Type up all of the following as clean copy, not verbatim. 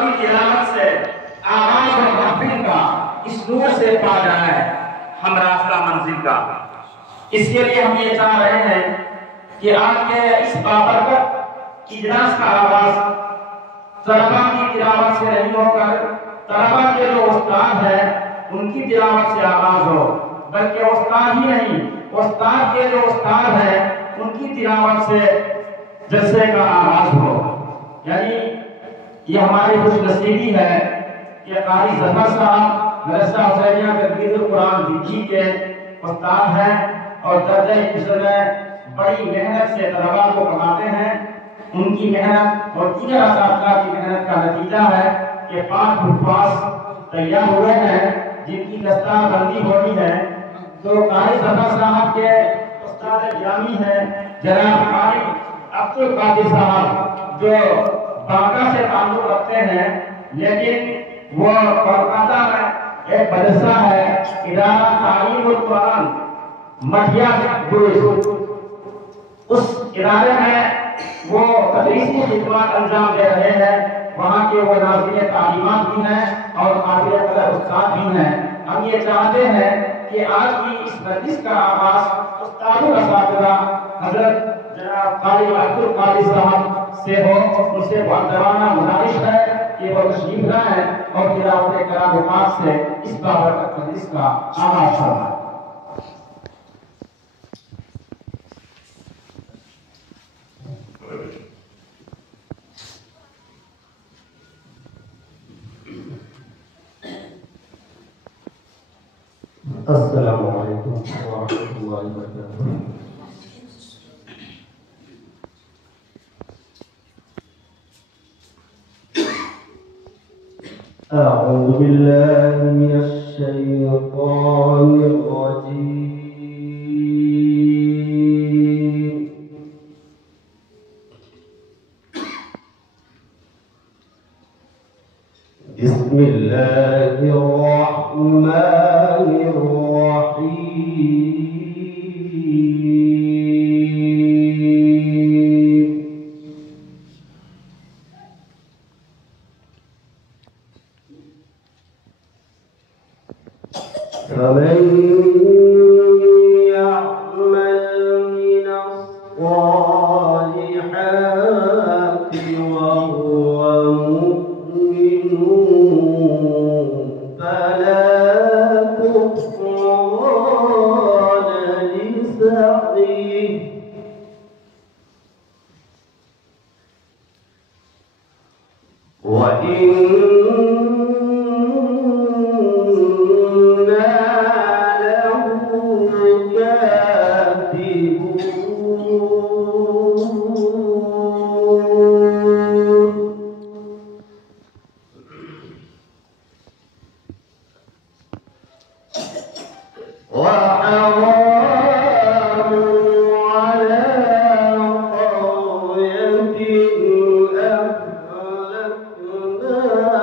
کی تلاوت سے آغاز اور محفل کا اس نور سے پا جائے ہم راستہ منزل کا۔ اس کے لیے ہم یہ چاہ رہے ہیں کہ آج کے اس بابرکت اجلاس کا آغاز طلباء کی تلاوت سے نہیں ہو کر طلباء کے جو استاد ہیں ان کی تلاوت سے آغاز ہو، بلکہ استاد ہی نہیں، استاد کے جو استاد ہیں ان کی تلاوت سے جلسے کا آغاز ہو۔ یعنی یہ ہماری خوش نصیبی ہے کہ قاری ظفر صاحب مدرسہ حسینیہ تدبیر القرآن دیجی کے استاد ہیں اور درجہ ابتدائی میں بڑی محنت سے طلباء کو پڑھاتے ہیں۔ ان کی محنت اور دیگر اساتذہ کی محنت کا نتیجہ ہے کہ 5 حفاظ تیار ہوئے ہیں جن کی دستار بندی ہو رہی ہے۔ تو قاری ظفر صاحب کے استاد گرامی ہیں جناب قاری عبدالقادر صاحب جو بانکا سے تعلق رکھتے ہیں، لیکن وہ کولکاتہ میں ایک مدرسہ ہے ادارہ تعلیم القرآن مٹھیا گروز، اس ادارے میں وہ تدریسی خدمات انجام دے رہے ہیں۔ وہاں کے وہ ناظرین تعلیمات بھی ہیں اور قابل قدر استاد بھی ہیں۔ ہم یہ چاہتے ہیں کہ آج کی اس مجلس کا آغاز استاد الاساتذہ حضرت جناب قاری عبدالقادر صاحب سے ہو۔ ان سے مؤدبانہ گزارش ہے کہ وہ تشریف لائیں اور تلاوت کلام پاک سے اس بابرکت مجلس کا آغاز فرمائیں۔ السلام علیکم ورحمۃ اللہ وبرکاتہ۔ أعوذ بالله من الشيطان الرجيم بسم الله الرحمن الرحيم فمن يعمل من الصالحات وهو مؤمن فلا كفران لسعيه وحرام على قرية أهلكناها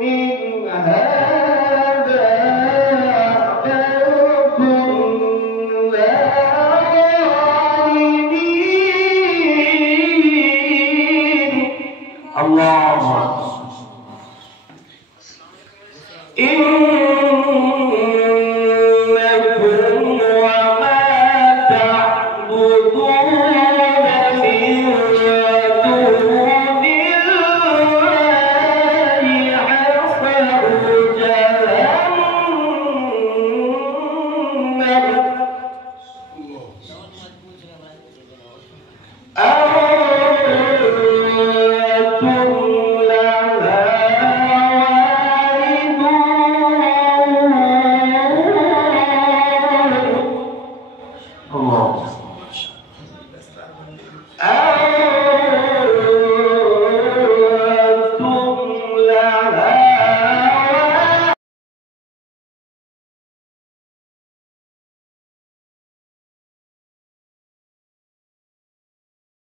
من هذا بل كنا ظالمين. الله أكبر.